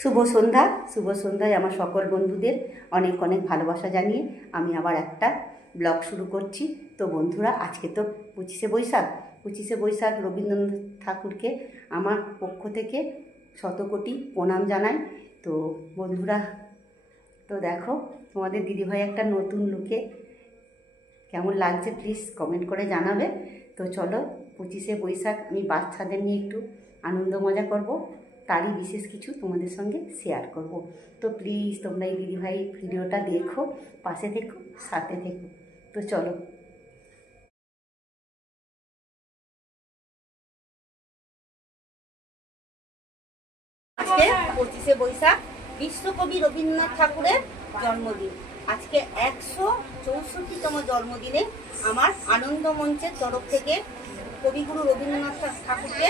শুভ সন্ধ্যায় আমার সকল বন্ধুদের অনেক অনেক ভালোবাসা জানিয়ে আমি আবার একটা ব্লগ শুরু করছি। তো বন্ধুরা, আজকে তো 25শে বৈশাখ রবীন্দ্রনাথ ঠাকুরকে আমার পক্ষ থেকে শতকোটি প্রণাম জানাই। তো বন্ধুরা, তো দেখো তোমাদের দিদিভাই একটা নতুন লুকে কেমন লাগছে প্লিজ কমেন্ট করে জানাবে। তো চলো 25শে বৈশাখ আমি বাচ্চাদের নিয়ে একটু আনন্দ মজা করব, তারই বিশেষ কিছু তোমাদের সঙ্গে শেয়ার করব। তো প্লিজ তোমরা এই দিদিভাই ভিডিওটা দেখো, পাশে থেকো, সাথে থেকো। তো চলো। আজকে 25শে বৈশাখ বিশ্বকবি রবীন্দ্রনাথ ঠাকুরের জন্মদিন। আজকে 164তম জন্মদিনে আমার আনন্দ মঞ্চের তরফ থেকে কবিগুরু রবীন্দ্রনাথ ঠাকুরকে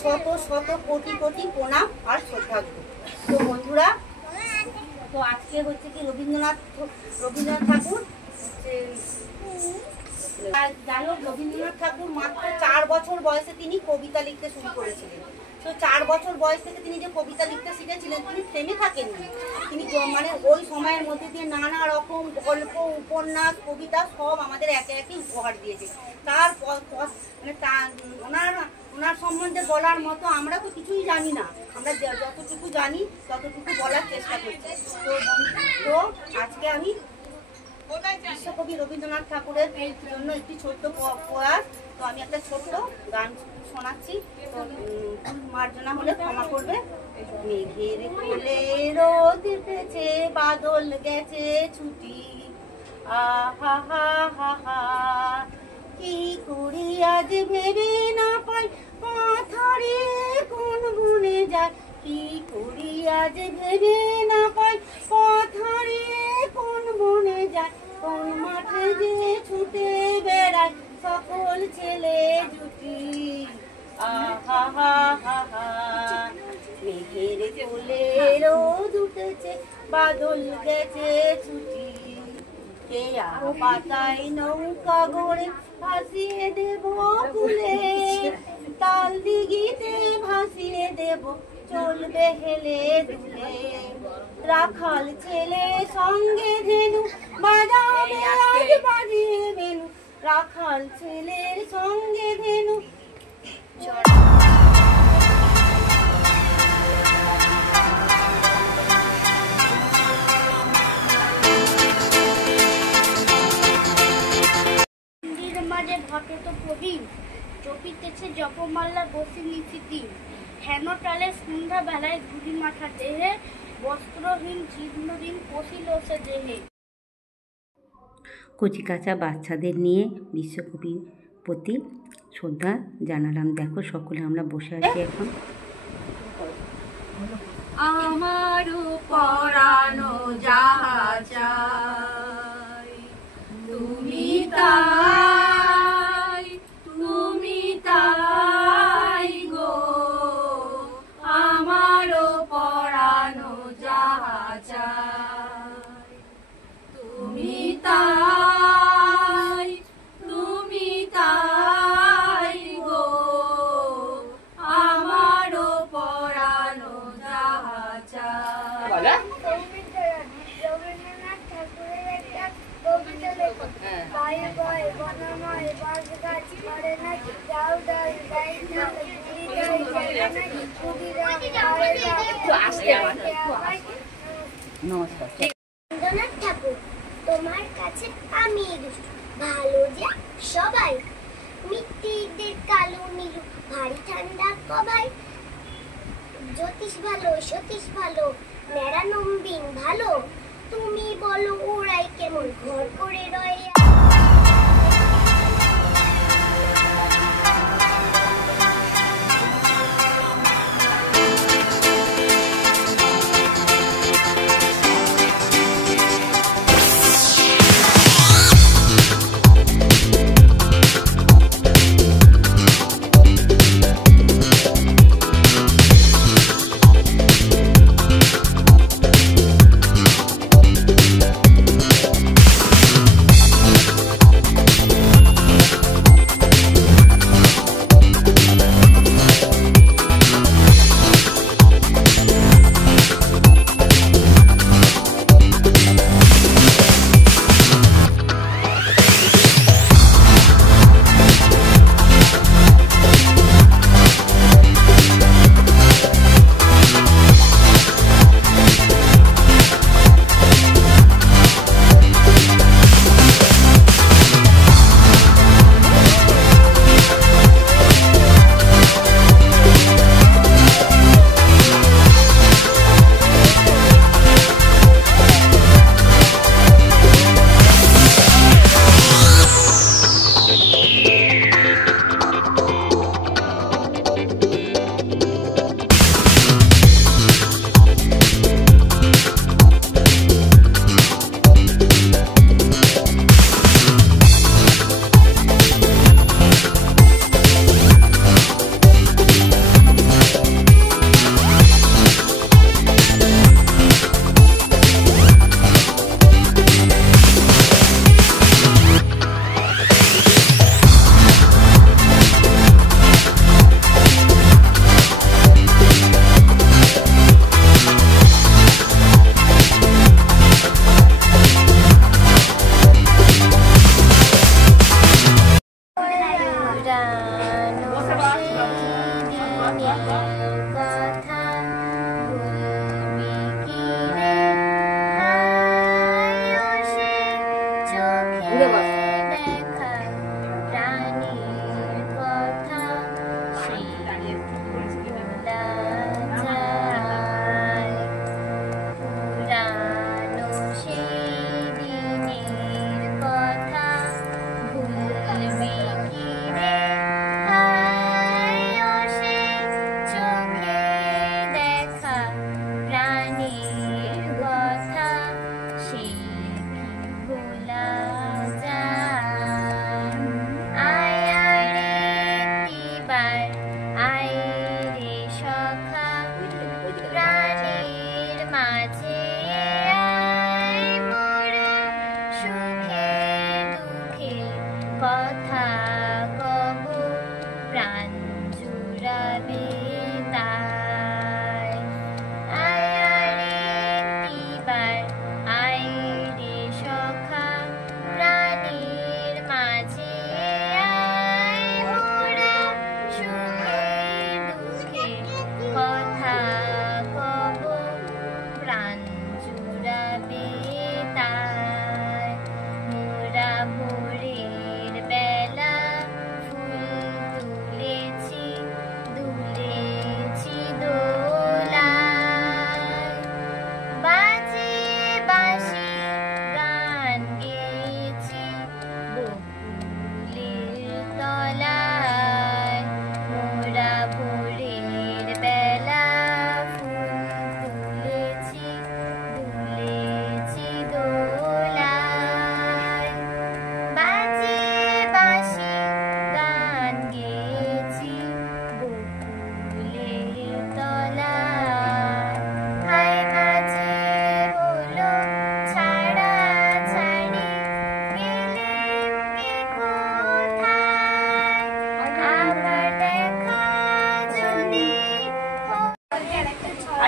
শত শত কোটি কোটি প্রণাম আর শ্রদ্ধার্ঘ্য। তো বন্ধুরা, তো আজকে হচ্ছে কি রবীন্দ্রনাথ ঠাকুর, যাই হোক রবীন্দ্রনাথ ঠাকুর মাত্র 4 বছর বয়সে তিনি কবিতা লিখতে শুরু করেছিলেন। তো 4 বছর বয়স থেকে তিনি যে কবিতা লিখতে শিখেছিলেন, তিনি থেমে থাকেননি। তিনি মানে ওই সময়ের মধ্যে দিয়ে নানা রকম গল্প, উপন্যাস, কবিতা সব আমাদের একে একে উপহার দিয়েছে। তার মানে ওনার সম্বন্ধে বলার মতো আমরা তো কিছুই জানি না, আমরা যতটুকু জানি ততটুকু বলার চেষ্টা করছি। তো আজকে আমি বিশ্বকবি রবীন্দ্রনাথ ঠাকুরের জন্য একটি ছোট্ট প্রয়াস, তো আমি একটা ছোট্ট গান শোনাচ্ছি। তো মার্জনা হলে ক্ষমা করবে। মেঘের কোলে রোদ উঠেছে, বাদল গেছে ছুটি, আহা হা হা হা, কি করি আজ ভেবে না পাই, মাথারে কোন বনে যায়, কি করি আজ ভেবে না পাই, পথারে কোন বনে যায়, কোন মাঠে যে ছুটে বেড়ায় সকল ছেলে জুটি, আহা হা হা হা। মেঘের কোলে রোদ উঠেছে, বাদল গেছে ছুটি, কে পাতায় নৌকা গড়ে ভাসিয়ে দেব কুলে, তাল দিঘিতে ভাসিয়ে দেব চলবে হেলে দুলে, রাখাল ছেলে সঙ্গে ধেনু বাজাবে আজ বাজিয়ে বেনু, রাখাল ছেলের সঙ্গে ধেনু। মাঝে ঘটে তো প্রদীপ, চপিতেছে জপমাল্লা বসে নিচি দিন, হেন টালে সন্ধ্যা বেলায় ঘুরি মাথা দেহে, বস্ত্রহীন জীর্ণদিন পশিল সে দেহে। কচি কাঁচা বাচ্চাদের নিয়ে বিশ্বকবির প্রতি শ্রদ্ধা জানালাম। দেখো সকলে আমরা বসে আছি এখন। আমারও পরানো যাহা চাই, তুমি তাই, তুমি তাই গো, আমারও পরানো যাহা চাই, তুমি তাই, তুমি তাই গো, আমারও পরানো যাহা চাই। রবীন্দ্রনাথ ঠাকুরের একটা কবিতা লেখো, বায়ু বয় বনময় বাস গাছ করে নাই, যাও ডাল গাই ডাল গুড়ি গাই যায় নাই, গুড়িরা নমস্কার। রবীন্দ্রনাথ ঠাকুর, তোমার কাছে আমি ভালো যে সবাই, মিত্তিদের কালো নীলু ভারী ঠান্ডা কবাই, জ্যোতিষ ভালো সতীশ ভালো মেরা নম্বিন ভালো, তুমি বলো ওরাই কেমন ঘর করে রয়।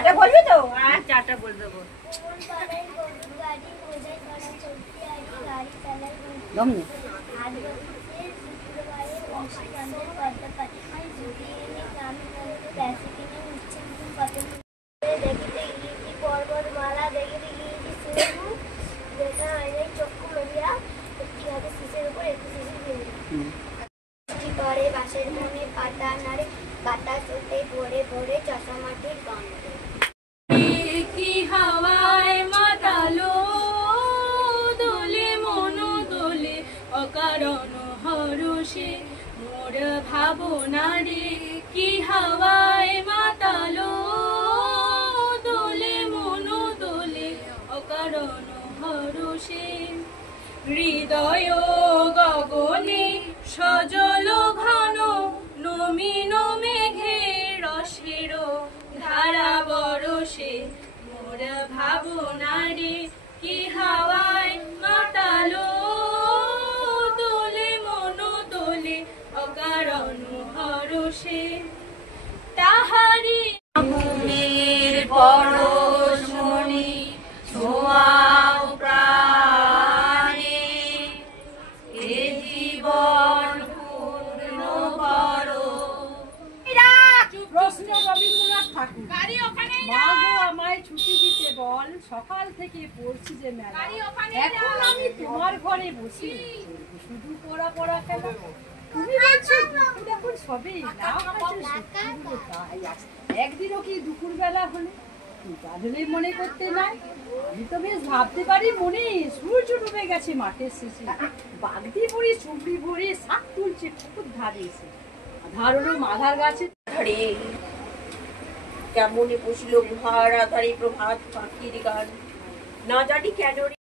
এটা বলবি তো? আচ্ছা, আটা বলে দেবো। পাড়ায় গরুর গাড়ি, মোজায় করা চলতি আড়ি, গাড়ি চালায় বন্ধু। দম নে। হাট বসেছে শুক্রবারে, মুন্সিগঞ্জের পদ্মাপাড়ি। যদি এনে গ্রামে নন্দ ব্যাসে কিনে উঠছে নতুন কত দেখিতে ইলিশি পর্বত মালা, দেখিতে ইলিশি সিন্ধু, দেখা আয়নায় চক্ষু মেলিয়া, একটি হাতে শিশের উপর একটি শিশির বিন্দু। বৃষ্টি পড়ে বাঁশের মনে পাতা নাড়ে, বাতাস ওঠে ভোরে ভোরে চষা মাটির গন্ধে। কি হাওয়ায় মাতালো দোলে মনো দোলে অকারণ হরষে মোর ভাবনারে। কি হাওয়ায় মাতালো দোলে মনো দোলে অকারণ হরষে। হৃদয় গগনে সজল ঘন নমিন মেঘের রসের ধারা বরষে মোর ভাবনারে। কি হাওয়ায় মাতালো দোলে মনো দোলে অকারণ হরষে। তাহারি ভূমির পরশ মনি ছোঁয়াও প্রাণে, এ জীবন পূর্ণ করো। প্রশ্ন রবীন্দ্রনাথ ঠাকুর। মা গো আমায় ছুটি দিতে বল, সকাল থেকে পড়ছি যে মেলা। এখন আমি তোমার ঘরে বসি, শুধু পড়া পড়া খেলা। তুমি বলছো দুপুর এখন সবে লাউ গাছের সবজিগুলো তাই আছে। একদিনও কি দুপুর বেলা হলে গাধলে মনে করতে নাই? আমি তো বেশ ভাবতে পারি মনে, সূর্য ডুবে গেছে মাঠের শেষে। বাগদি ভরে চুবড়ি ভরে শাক তুলছে পুকুর ধারে এসে। ধারণও মাধার গাছে ধারে কেমনে বসিল গুহার আধারে প্রভাত পাখির গান, না জানি কেন রে।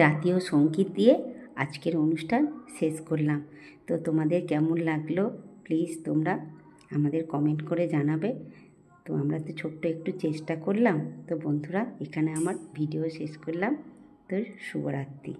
জাতীয় সঙ্গীত দিয়ে আজকের অনুষ্ঠান শেষ করলাম। তো তোমাদের কেমন লাগলো প্লিজ তোমরা আমাদের কমেন্ট করে জানাবে। তো আমরা তো ছোট্ট একটু চেষ্টা করলাম। তো বন্ধুরা, এখানে আমার ভিডিও শেষ করলাম। তো শুভরাত্রি।